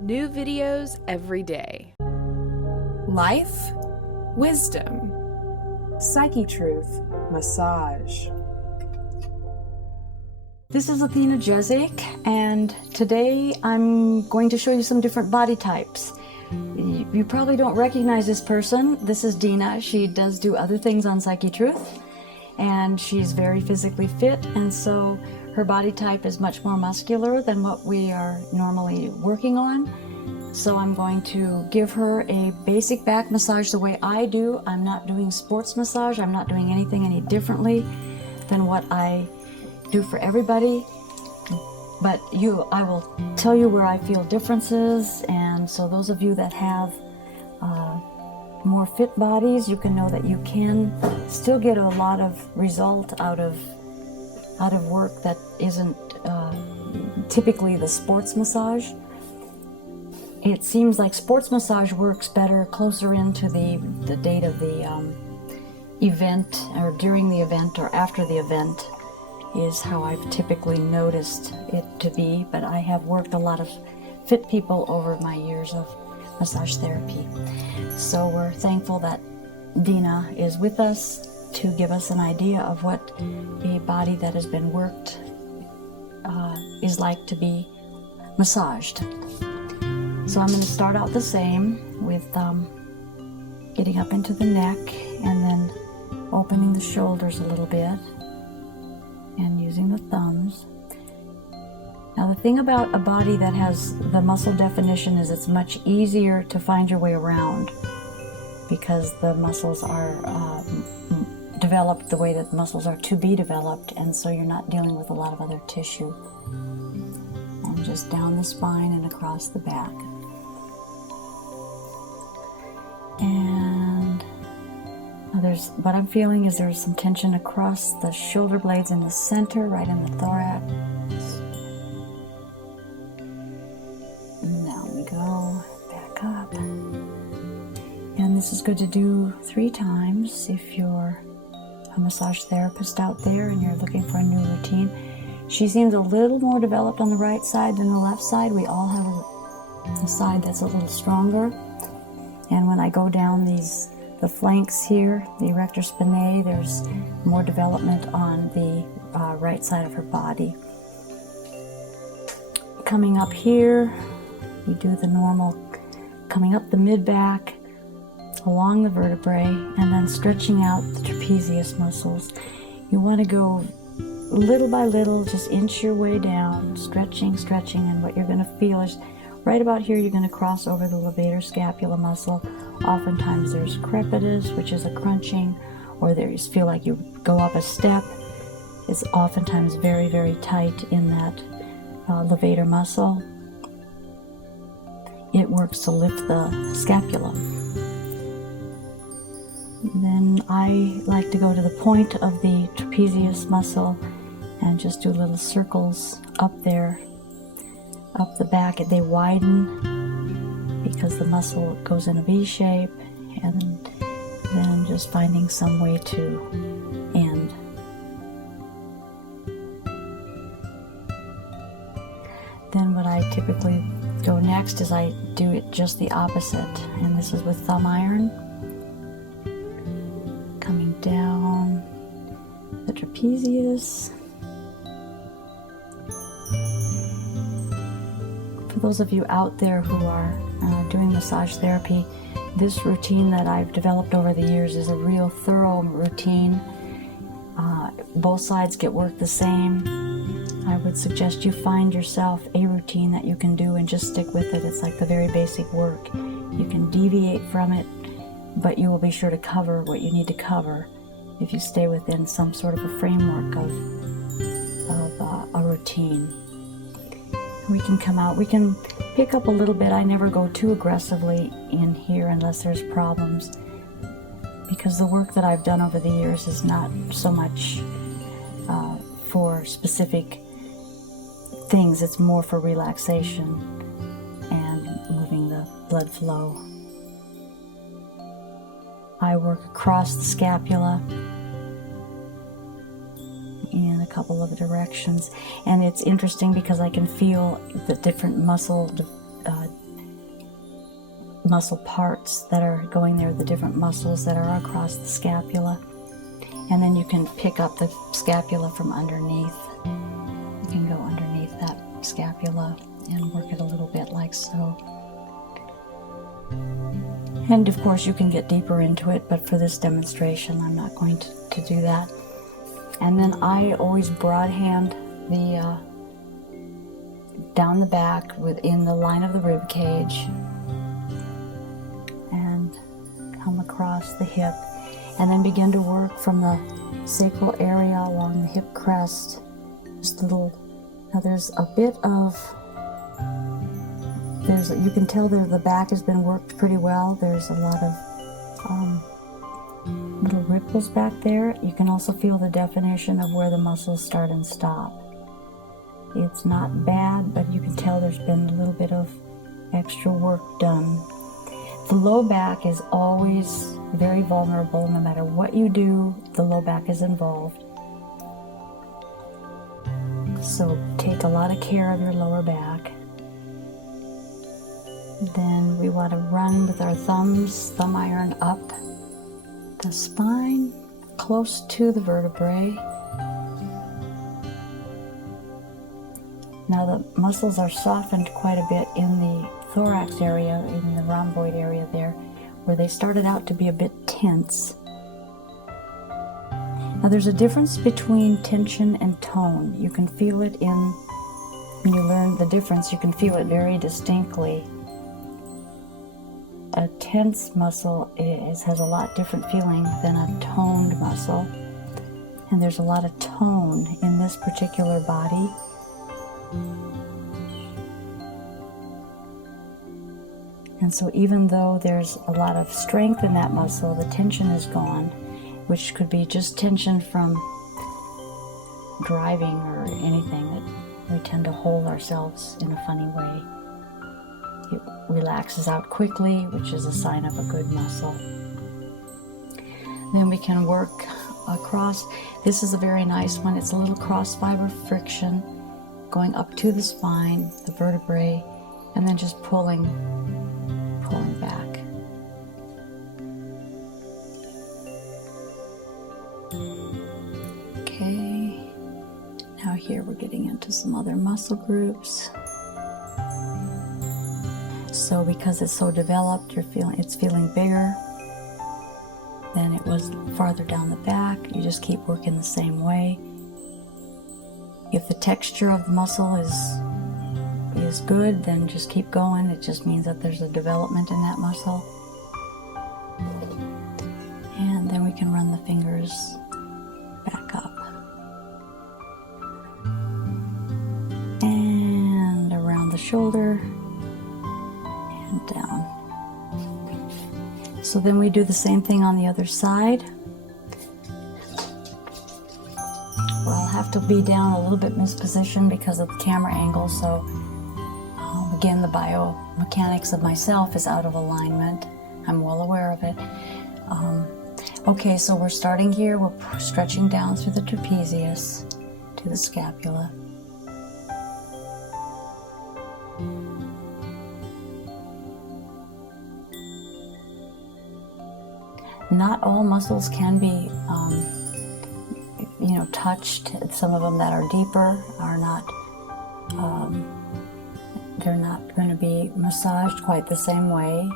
New videos every day. Life, wisdom, Psychetruth, massage. This is Athena Jezik, and today I'm going to show you some different body types. You probably don't recognize this person. This is Dena. She does do other things on Psychetruth, and she's very physically fit, and so her body type is much more muscular than what we are normally working on. So I'm going to give her a basic back massage the way I do. I'm not doing sports massage. I'm not doing anything any differently than what I do for everybody. But I will tell you where I feel differences, and so those of you that have more fit bodies, you can know that you can still get a lot of result out of work that isn't typically the sports massage. It seems like sports massage works better closer into the date of the event, or during the event, or after the event, is how I've typically noticed it to be. But I have worked a lot of fit people over my years of massage therapy. So we're thankful that Dena is with us to give us an idea of what a body that has been worked is like to be massaged. So I'm going to start out the same with getting up into the neck and then opening the shoulders a little bit and using the thumbs. Now the thing about a body that has the muscle definition is it's much easier to find your way around because the muscles are developed the way that muscles are to be developed, and so you're not dealing with a lot of other tissue. And just down the spine and across the back. And what I'm feeling is there's some tension across the shoulder blades in the center, right in the thorax. And down we go, back up. And this is good to do 3 times if you're a massage therapist out there and you're looking for a new routine. She seems a little more developed on the right side than the left side. We all have a side that's a little stronger. And when I go down the flanks here, the erector spinae, there's more development on the right side of her body. Coming up here, we do the normal, coming up the mid-back, along the vertebrae, and then stretching out the trapezius muscles. You want to go little by little, just inch your way down, stretching, and what you're going to feel is right about here, you're going to cross over the levator scapula muscle. Oftentimes there's crepitus, which is a crunching, or there you feel like you go up a step. It's oftentimes very, very tight in that levator muscle. It works to lift the scapula. Then I like to go to the point of the trapezius muscle and just do little circles up there, up the back. They widen because the muscle goes in a V shape, and then just finding some way to end. Then what I typically go next is I do it just the opposite, and this is with thumb iron. Coming down the trapezius. For those of you out there who are doing massage therapy, this routine that I've developed over the years is a real thorough routine. Both sides get worked the same. I would suggest you find yourself a routine that you can do and just stick with it. It's like the very basic work. You can deviate from it, but you will be sure to cover what you need to cover if you stay within some sort of a framework of a routine. We can come out, we can pick up a little bit. I never go too aggressively in here unless there's problems, because the work that I've done over the years is not so much for specific things. It's more for relaxation and moving the blood flow. I work across the scapula in a couple of directions, and it's interesting because I can feel the different muscle muscle parts that are going there, the different muscles that are across the scapula. And then you can pick up the scapula from underneath. You can go underneath that scapula and work it a little bit like so. And of course you can get deeper into it, but for this demonstration I'm not going to do that. And then I always broad hand the down the back within the line of the rib cage and come across the hip, and then begin to work from the sacral area along the hip crest. Just a little, now there's a bit of, you can tell that the back has been worked pretty well. There's a lot of little ripples back there. You can also feel the definition of where the muscles start and stop. It's not bad, but you can tell there's been a little bit of extra work done. The low back is always very vulnerable. No matter what you do, the low back is involved. So take a lot of care of your lower back. Then we want to run with our thumb iron up the spine, close to the vertebrae. Now the muscles are softened quite a bit in the thorax area, in the rhomboid area there, where they started out to be a bit tense. Now there's a difference between tension and tone. You can feel it when you learn the difference, you can feel it very distinctly. A tense muscle has a lot different feeling than a toned muscle. And there's a lot of tone in this particular body. And so even though there's a lot of strength in that muscle, the tension is gone, which could be just tension from driving or anything that we tend to hold ourselves in a funny way. It relaxes out quickly, which is a sign of a good muscle. Then we can work across. This is a very nice one. It's a little cross fiber friction going up to the spine, the vertebrae, and then just pulling back. Okay, now here we're getting into some other muscle groups. So because it's so developed, it's feeling bigger than it was farther down the back. You just keep working the same way. If the texture of the muscle is good, then just keep going. It just means that there's a development in that muscle. And then we can run the fingers back up and around the shoulder and down. So then we do the same thing on the other side. Well, I'll have to be down a little bit mispositioned because of the camera angle, so again, the biomechanics of myself is out of alignment. I'm well aware of it. Okay, so we're starting here. We're stretching down through the trapezius to the scapula. Not all muscles can be, touched. Some of them that are deeper are not, they're not going to be massaged quite the same way.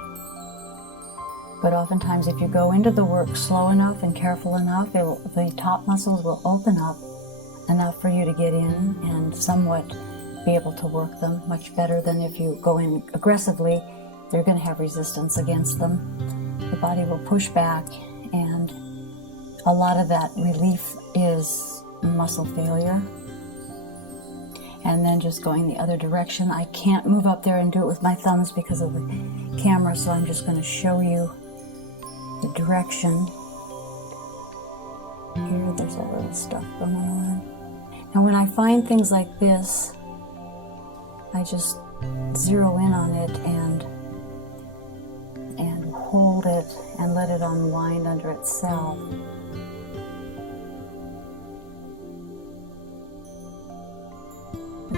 But oftentimes if you go into the work slow enough and careful enough, the top muscles will open up enough for you to get in and somewhat be able to work them much better than if you go in aggressively. They're going to have resistance against them. The body will push back, and a lot of that relief is muscle failure. And then just going the other direction. I can't move up there and do it with my thumbs because of the camera, so I'm just going to show you the direction. Here, there's a little stuff going on. Now when I find things like this, I just zero in on it and hold it and let it unwind under itself.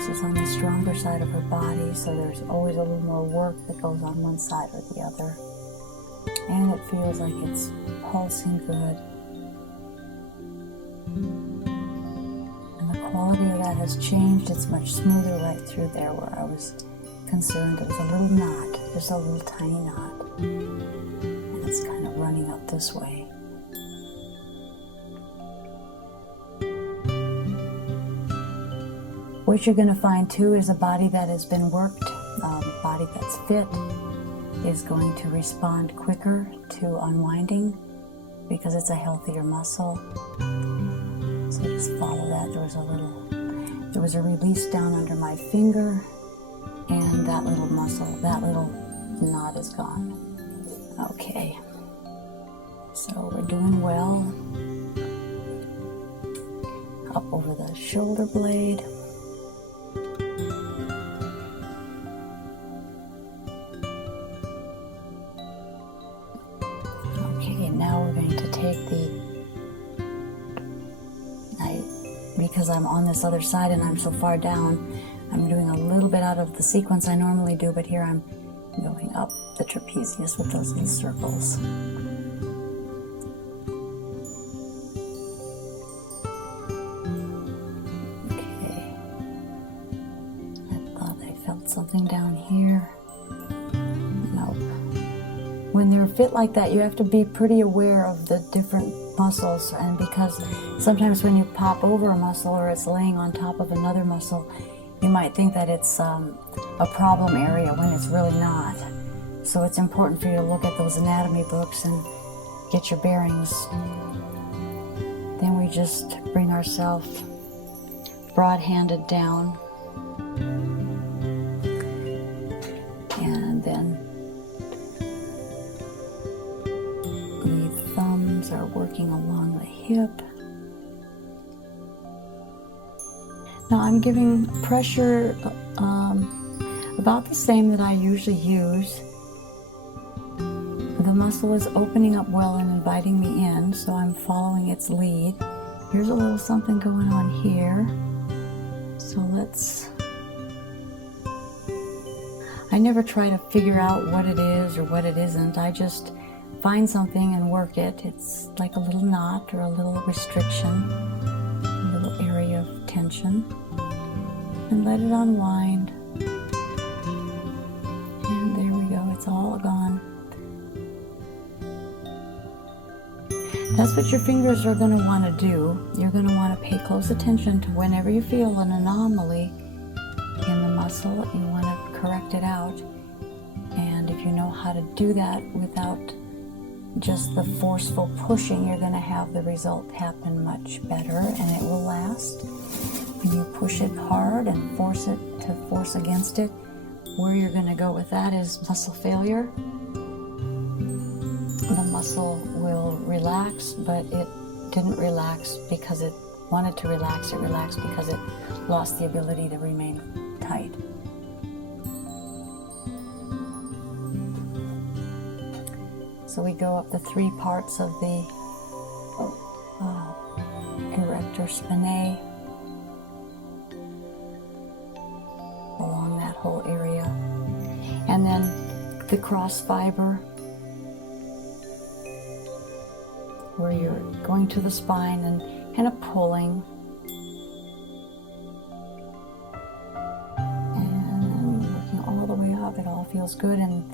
This is on the stronger side of her body, so there's always a little more work that goes on one side or the other. And it feels like it's pulsing good. And the quality of that has changed. It's much smoother right through there where I was concerned. It was a little knot, just a little tiny knot. And it's kind of running up this way. What you're going to find too is a body that has been worked, body that's fit, is going to respond quicker to unwinding because it's a healthier muscle. So just follow that. There was a release down under my finger, and that little muscle, that little knot is gone. Okay, so we're doing well. Up over the shoulder blade. Because I'm on this other side and I'm so far down, I'm doing a little bit out of the sequence I normally do, but here I'm going up the trapezius with those little circles. Okay. I thought I felt something down here. Nope. When they're fit like that, you have to be pretty aware of the different muscles, and because sometimes when you pop over a muscle or it's laying on top of another muscle, you might think that it's a problem area when it's really not. So it's important for you to look at those anatomy books and get your bearings. Then we just bring ourselves broad-handed down, and then are working along the hip. Now I'm giving pressure about the same that I usually use. The muscle is opening up well and inviting me in, so I'm following its lead. Here's a little something going on here. So I never try to figure out what it is or what it isn't. I just find something and work it. It's like a little knot or a little restriction, a little area of tension, and let it unwind. And there we go, it's all gone. That's what your fingers are going to want to do. You're going to want to pay close attention to whenever you feel an anomaly in the muscle, you want to correct it out. And if you know how to do that without just the forceful pushing, you're going to have the result happen much better, and it will last. When you push it hard and force it to force against it, where you're going to go with that is muscle failure. The muscle will relax, but it didn't relax because it wanted to relax. It relaxed because it lost the ability to remain tight. So we go up the three parts of the erector spinae, along that whole area. And then the cross fiber, where you're going to the spine and kind of pulling. And working all the way up, it all feels good. And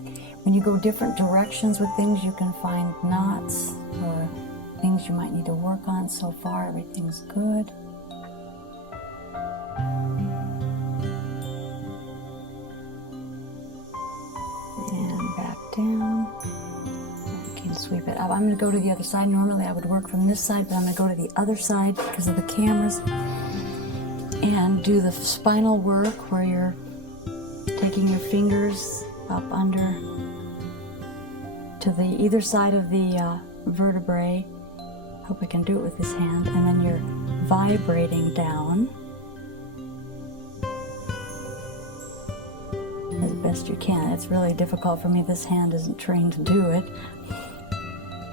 when you go different directions with things, you can find knots or things you might need to work on. So far, everything's good. And back down. I can sweep it up. I'm going to go to the other side. Normally, I would work from this side, but I'm going to go to the other side because of the cameras and do the spinal work where you're taking your fingers up under to the either side of the vertebrae. Hope I can do it with this hand. And then you're vibrating down as best you can. It's really difficult for me. This hand isn't trained to do it.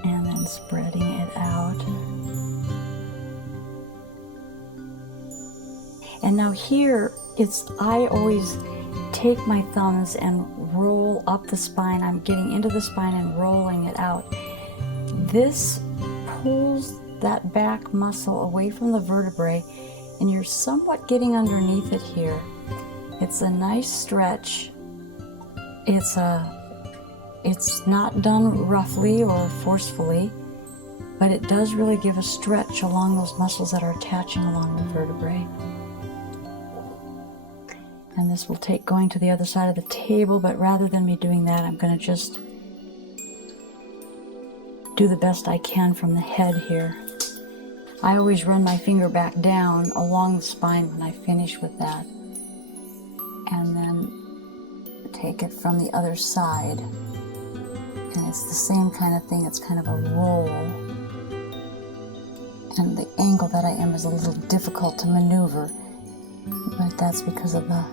And then spreading it out. And now here, I always take my thumbs and roll up the spine. I'm getting into the spine and rolling it out. This pulls that back muscle away from the vertebrae, and you're somewhat getting underneath it here. It's a nice stretch. It's not done roughly or forcefully, but it does really give a stretch along those muscles that are attaching along the vertebrae. And this will take going to the other side of the table, but rather than me doing that, I'm going to just do the best I can from the head here. I always run my finger back down along the spine when I finish with that. And then take it from the other side. And it's the same kind of thing, it's kind of a roll. And the angle that I am is a little difficult to maneuver, but that's because of the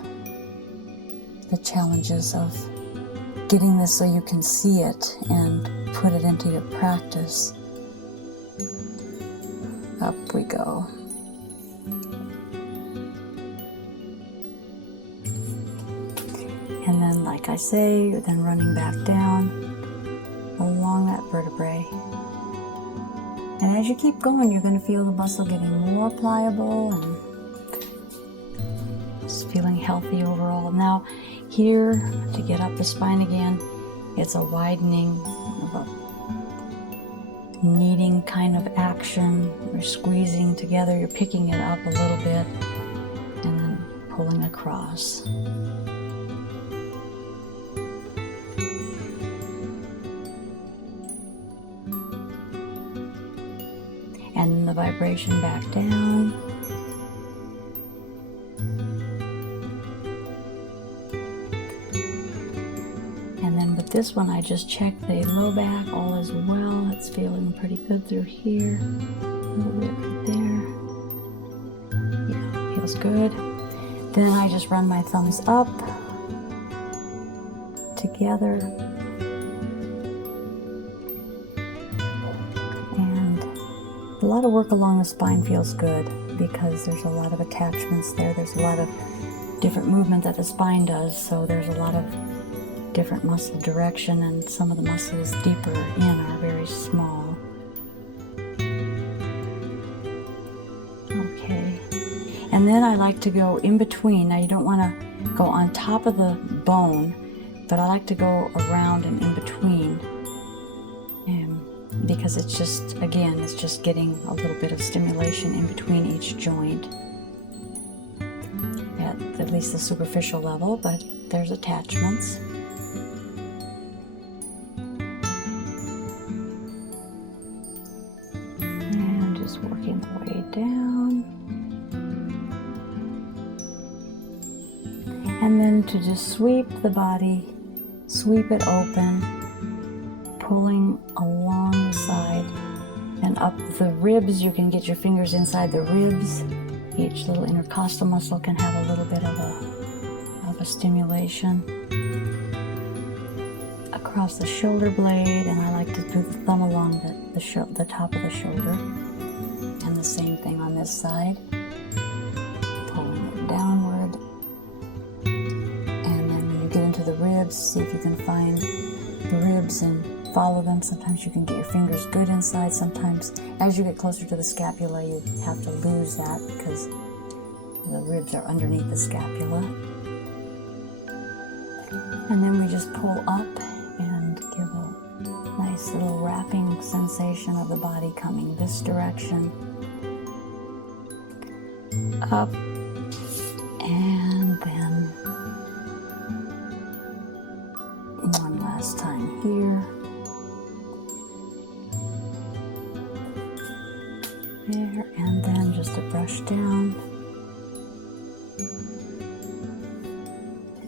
challenges of getting this so you can see it and put it into your practice. Up we go. And then, like I say, then running back down along that vertebrae. And as you keep going, you're going to feel the muscle getting more pliable and just feeling healthy overall. Now, here, to get up the spine again, it's a widening of a kneading kind of action. You're squeezing together, you're picking it up a little bit, and then pulling across. And the vibration back down. And then with this one, I just check the low back, all is well. It's feeling pretty good through here. A little bit right there. Yeah, feels good. Then I just run my thumbs up, together. A lot of work along the spine feels good because there's a lot of attachments there. There's a lot of different movement that the spine does, so there's a lot of different muscle direction, and some of the muscles deeper in are very small. Okay. And then I like to go in between. Now you don't want to go on top of the bone, but I like to go around and in between. Because it's just, again, it's just getting a little bit of stimulation in between each joint at least the superficial level, but there's attachments. And just working the way down. And then to just sweep the body, sweep it open, pulling along the side and up the ribs. You can get your fingers inside the ribs. Each little intercostal muscle can have a little bit of a stimulation. Across the shoulder blade, and I like to do the thumb along the top of the shoulder. And the same thing on this side. Pulling it downward. And then when you get into the ribs, see if you can find the ribs and follow them. Sometimes you can get your fingers good inside. Sometimes as you get closer to the scapula, you have to lose that because the ribs are underneath the scapula. And then we just pull up and give a nice little wrapping sensation of the body coming this direction. Up and then one last time here. There, and then just a brush down.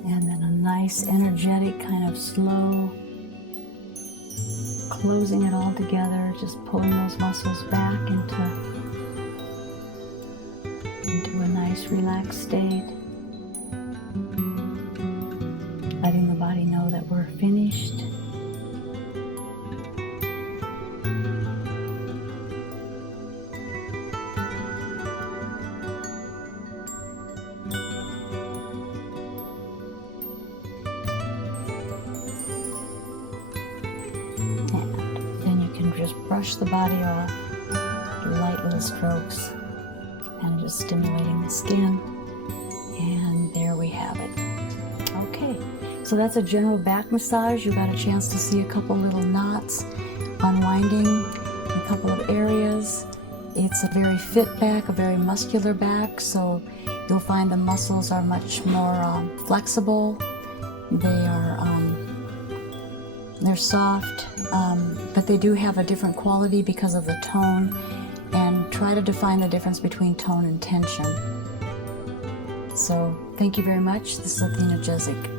And then a nice energetic kind of slow closing it all together, just pulling those muscles back into a nice relaxed state. Letting the body know that we're finished. brush the body off, do light little strokes, and just stimulating the skin. And there we have it. Okay, so that's a general back massage. You got a chance to see a couple little knots unwinding in a couple of areas. It's a very fit back, a very muscular back, so you'll find the muscles are much more flexible. They're soft, but they do have a different quality because of the tone, and try to define the difference between tone and tension. So thank you very much. This is Athena Jezik.